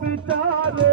পিতারে